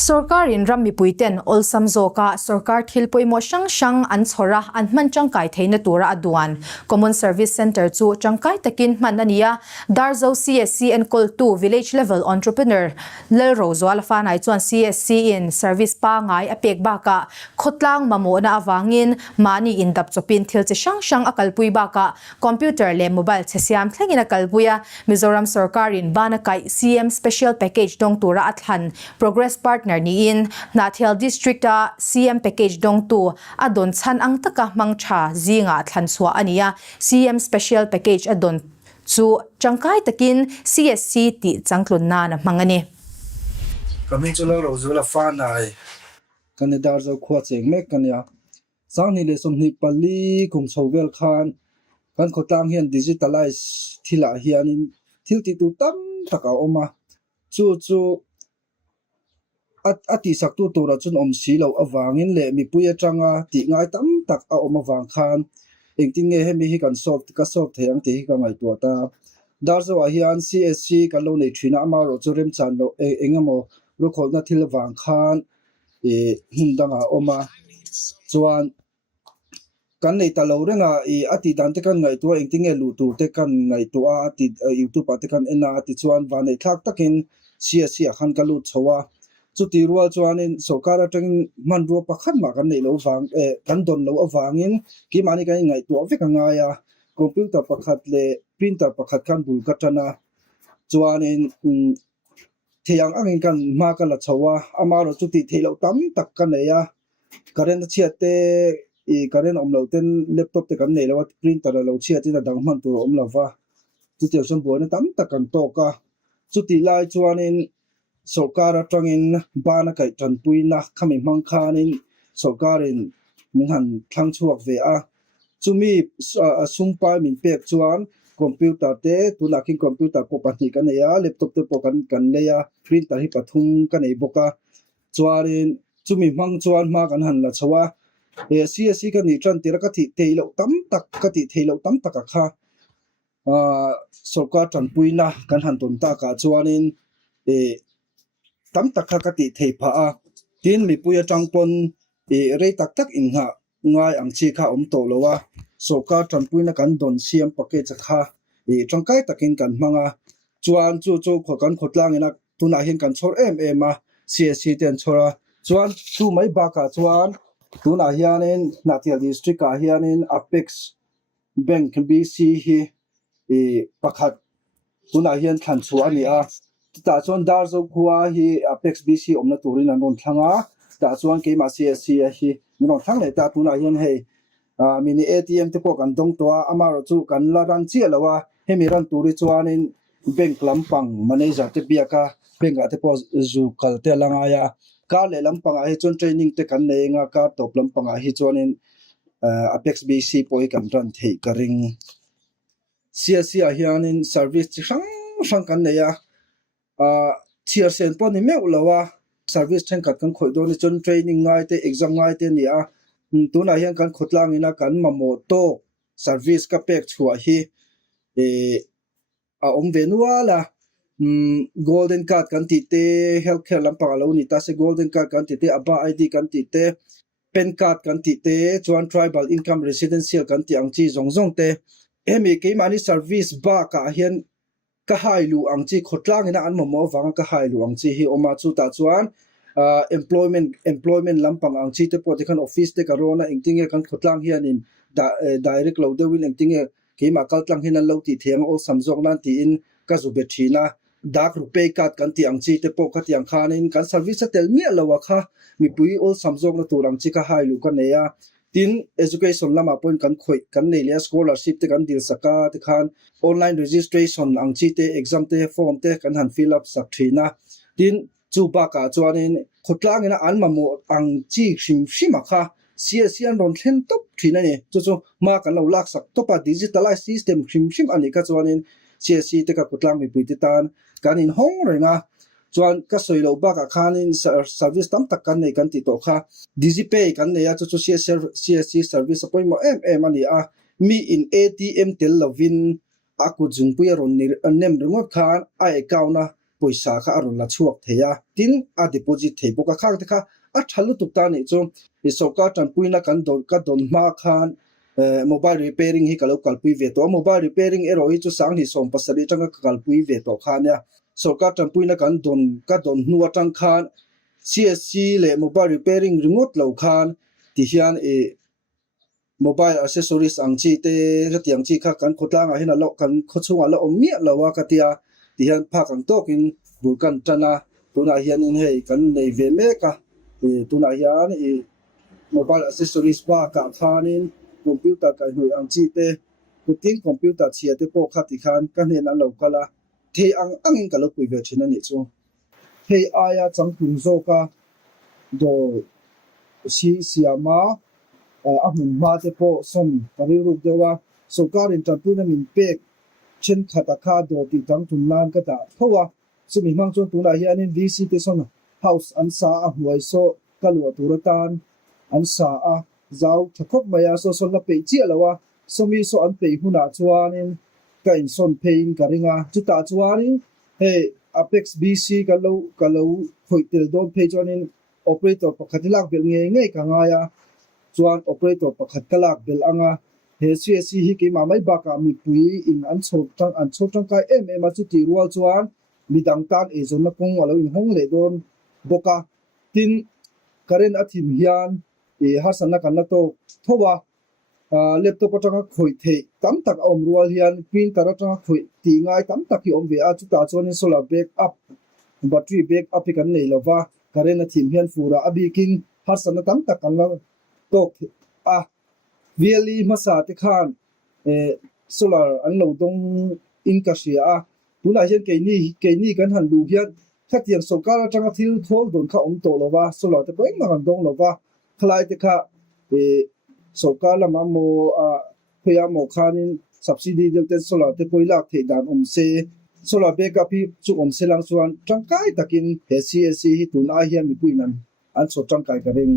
Sorkarin rammi puiten ol samzoka sorkar thilpui mo shang an chhora an man changkai theina tura aduan common service center chu changkai takin manania darzo CSC and call 2 village level entrepreneur lelro zwalfa nai chuan CSC in service pa ngai apek baka khotlang mamona awangin mani indap chopin thil che shang akalpui baka computer le mobile chesiam thlengina kalbuya Mizoram Sorkarin banakai CM special package dong tura athan progress partner ni in Nathel district a CM package dong tu adon chan ang taka mangcha zinga thlan chua ania CM special package adon chu changkai takin CSC ti changklun na na mangani kami chula rozula fanai kan dar zo khwa cheng mek kan ya sangni le somni pali kum chowel khan kan khotang hian digitalize thila hianin thilti tu tam taka oma chu ati saktu tora chun silo awangin le mi puya changa ti ngai tam tak a oma wang khan engting nge hemi hi kan solve theyang te hi ka ngai tu ta darzo a hian CSC kan lo nei thina ma ro churem chan lo engamo ro kholna thil wang khan hindanga oma chuan kan nei ta lo renga ati dan te kan ngai tu engting nge lu tu te kan ngai tu a ati YouTube te kan ena ati chuan wa nei thak takin CSC a khan ka lu chowa chuti rual chuanin sokara tangin manru pakhat ma kan nei lo wang kan don lo awangin ki mani kan ngai tu vek anga ya computer pakhat le printer pakhat kan bul katana chuanin theyang angin kan ma kala chawa amaro chuti thelo tam tak kan ya current chiate current omlo ten laptop te kan nei lo printer lo chiati na dang man tu omlova chuti osam bo na tam tak kan to ka chuti lai chuanin Sorkara tangin bana kai tan puina khami mangkhanin Sorkarin minhan thlang chuak ve a chumi sungpa min pek chuan computer te tunakin computer ko pani kan ya laptop te po kan leya printer hi pathum kan ei boka chuarin chumi mang chuan ma kan han la chawa CSC kan ni tran tira ka thi teilo tam tak ka ti theilo tam tak kha Sorkar tan puina kan han ton ta ka chuanin tam takha ka ti theipa a tin mi puya tangpon rei tak in ha ngai ang chi kha to lowa Sorkar tanpuina kan don siam package kha tangkai takin kan manga chuan chu kho kan khotlang ena tuna hin kan chor em a CSC ten chora chuan tu mai ba ka chuan tuna hianin Nathel district ka hianin Apex Bank BC hi pakhat tuna hian than chu ani a ta chuan darzo khuwa hi Apex BC omna turin an ron thlanga ta chuan ke ma CSC hi ron thlang le ta tuna hian hei mini ATM te po kan dong towa amaro chu kan la ran chi lawa hemi ran turi chuanin bank lampang manager te biaka bank ate po zu kal te langa ya ka le lampang a hi chon training te kan nei nga ka top lampang a hi chuanin Apex BC po kan ran thei ka ring CSC a hianin service chi sang kan nei ya cheer sen po ni me ulawa service thank kan khoi do ni chon training ngai te exam ngai te ni a tuna hian kan khotlang ina kan mamo to service ka pek chua hi a omvenuala golden card kan ti te healthcare lampang lo ni ta se golden card kan ti te aba ID kan ti te pen card kan ti te chuan tribal income residential kan ti ang chi zong te emi ke mani service ba ka hian ka hailu ang chi khotlang ina an mamo wanga ka hailu ang chi hi oma chu ta chuan employment lampang ang chi te po te kan office te karona engtinge kan khotlang hianin direct lo de win engtinge ke ma kaltlang hinan lo ti theng ol samjok nan ti in ka zube thina dak rupei kat kan ti ang chi te po ka ti ang khanin kan service tel mi lawa kha mi pui ol samjok na turang chi ka hailu ka neya tin education lama point kan khoi kan nei le scholarship te kan dil saka te khan online registration ang chi te exam te form te kan han fill up sak thina tin chu ba ka chuanin khotlang ina an mamo ang chi shima kha CSC an ron thlen top thina ni chu ma kan lo lak sak topa digitalized system shim ani ka chuanin CSC te ka khotlang mi pui te tan kan in hong renga chuan ka soilo ba ka khanin service tam tak kan nei kan ti to kha digipay kan nei a chu CSC service apoi mo em ani a mi in ATM tel lovin aku jungpuya ron ni nem ringot khan a account na poisa kha arun la chuak theya tin a deposit thei boka khang te kha a thalu tuk ta ni chu I sarkar tan puina kan don ma khan mobile repairing hi kalau kalpui ve to mobile repairing ero hi chu sang ni som pasari tanga kalpui ve to khan ya sarkar tan puina kan don nuwa tang khan CSC le mobile repairing remote lo khan ti hian mobile accessories ang chi te ratiang chi kha kan khotlang a hina lo kan khochunga lo omia lawa katia ti hian phak ang tokin bulkan tana tuna hian in hei kan nei ve me ka tuna hian mobile accessories ba ka khanin computer ka hnui ang chi te puting computer chia te po khati khan kan he na lo kala the angin ka lo pui ve thina ni chu hei aya changpung zo ka do si siama ahmun ma te po som kariru dewa sarkarin tanpuna min pek chen khata kha do ti tang tunlan ka ta thowa sumi mang chon tuna hianin VC te son house an sa a huai so kalwa turatan an sa a zau thakop maya so son la pe chi alawa somi so an pe huna chuanin ka in son pein karinga chuta chuanin he apex BC kalau hoitel don pe chuanin operator pakhatilak bel nge ka nga ya chuan operator pakhat kalak bel anga he CSC hi ke ma mai ba ka mi pui in an chotang kai em chu ti rual chuan midang tan e zon na pung alo in hong le don boka tin karen athim hian hasana kan la to thowa laptop atanga khoi the tam tak om rual hian printer atanga khoi ti ngai tam tak hi om ve a chu ta chuan solar backup battery backup kan nei lova karen athim hian fura abikin hasana tam tak kan la tok really masa te khan solar an lo dong in ka sia tuna hian ke ni kan han lu hian khatian sarkar atanga thil thol don kha om to lova solar te poing man dong lova khlai te kha sarkar lama mo khoya mo khanin subsidy de solar te poilak the dan se solar backup hi chu se lang chuan tangkai takin CSC hi tuna hian mi puinan an so tangkai ka ring